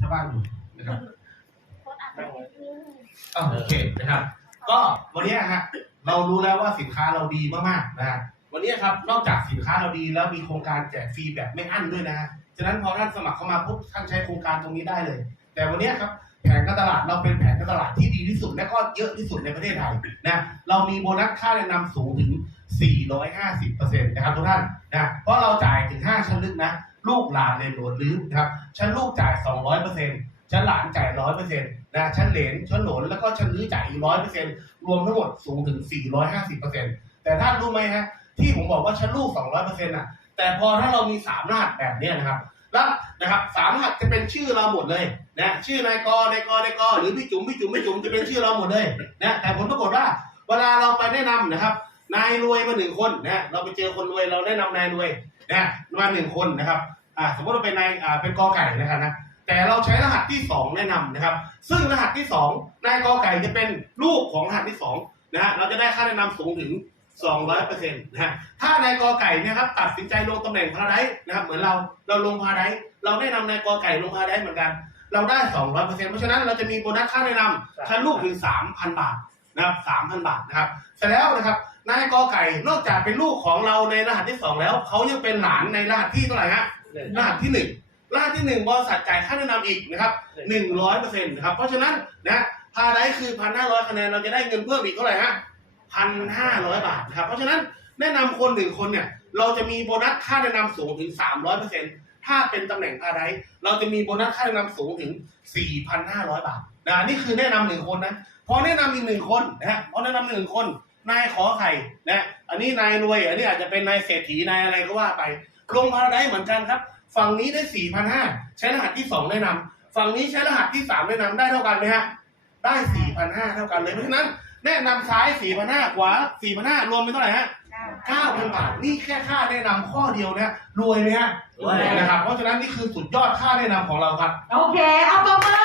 ชาวบ้านอยู่นะครับโค้ดอ่านไม่ได้อะโอเคนะครับ ก็วันนี้ฮะเรารู้แล้วว่าสินค้าเราดีมากๆนะฮะวันนี้ครับนอกจากสินค้าเราดีแล้วมีโครงการแจกฟรีแบบไม่อั้นด้วยนะฮะฉะนั้นพอท่านสมัครเข้ามาปุ๊บท่านใช้โครงการตรงนี้ได้เลย แต่วันนี้ครับแผนการตลาดเราเป็นแผนการตลาดที่ดีที่สุดและก็เยอะที่สุดในประเทศไทยนะเรามีโบนัสค่าแนะนำสูงถึง 450%นะครับทุกท่านนะเพราะเราจ่ายถึง 5 ชั้นลึกนะลูกหลานเลยโหลดหรือนะครับชั้นลูกจ่าย 200%ชั้นหลานจ่าย100%นต์นะชั้นเหลนชั้นโหลนแล้วก็ชั้นลื้อจ่ายอีก100%รวมทั้งหมดสูงถึง450%แต่ท่านรู้ไหมฮะที่ผมบอกว่าชั้นลูก200%น่ะแต่พอถ้าเรามี3รหัสแบบนี้นะครับแล้วนะครับสามรหัสจะเป็นชื่อเราหมดเลยนะชื่อนายกนายกนายกหรือพี่จุ๋มพี่จุ๋มพี่จุ๋มจะเป็นชื่อเราหมดเลยนะแต่ผลปรากฏว่าเวลาเราไปแนะนำนะครับนายรวยมาหนึ่งคนนะเราไปเจอคนรวยเราแนะนำนายรวยนะมาหนึ่งคนนะครับอ่าสมมติเราเป็นนายอ่าเป็นกอไก่นะครับนะ แต่เราใช้รหัสที่สองแนะนำนะครับ ซึ่งรหัสที่สองนายกอไก่จะเป็นลูกของรหัสที่สองนะฮะเราจะได้ค่าแนะนำสูงถึง 200เปอร์เซ็นต์นะฮะถ้านายกอไก่เนะครับตัดสินใจลงตำแหน่งพาราไดซ์นะครับเหมือนเราเราลงพาราไดซ์เราแนะนำนายกอไก่ลงพาราไดซ์เหมือนกัน เราได้ 200เปอร์เซ็นต์เพราะฉะนั้นเราจะมีโบนัสค่าแนะนำชั้นลูกถึง 3,000 บาทนะครับ3,000 บาทนะครับเสร็จแล้วนะครับนายกอไก่นอกจากเป็นลูกของเราในรหัสที่สองแล้วเขายังเป็นหลานในรหัสที่เท่าไหร่ฮะรหัสที่หนึ่ง รหัสที่หนึ่งบริษัทจ่ายค่าแนะนำอีกนะครับหนึ่งร้อยเปอร์เซ็นต์นะครับ เพราะฉะนั้นนะพาได้คือพันห้าร้อยคะแนนเราจะได้เงินเพิ่มอีกเท่าไหร่ฮะพันห้าร้อยบาทนะครับ เพราะฉะนั้นแนะนำคนหนึ่งคนเนี่ยเราจะมีโบนัสค่าแนะนำสูงถึงสามร้อยเปอร์เซ็นต์ถ้าเป็นตำแหน่งพาได้เราจะมีโบนัสค่าแนะนำสูงถึงสี่พันห้าร้อยบาทนะนี่คือแนะนำหนึ่งคนนะพอแนะนำอีกหนึ่งคนนะฮะพอแนะนำหนึ่งคนนายขอไข่นะอันนี้นายรวย อันนี้อาจจะเป็นนายเศรษฐีนายอะไรก็ว่าไปลงพาราไดซ์เหมือนกันครับ ฝั่งนี้ได้สี่พันห้าใช้รหัสที่สองแนะนำฝั่งนี้ใช้รหัสที่สามแนะนำได้เท่ากันไหมฮะ ได้สี่พันห้าเท่ากันเลยเพราะฉะนั้น แนะนำซ้ายสี่พันห้าขวาสี่พันห้ารวมเป็นเท่าไหร่ฮะเก้าพันบาทนี่แค่ค่าแนะนำข้อเดียวเนี่ยรวยไหมฮะรวยนะครับเพราะฉะนั้นนี่คือสุดยอดค่าแนะนำของเราครับ โอเค เอาประมือ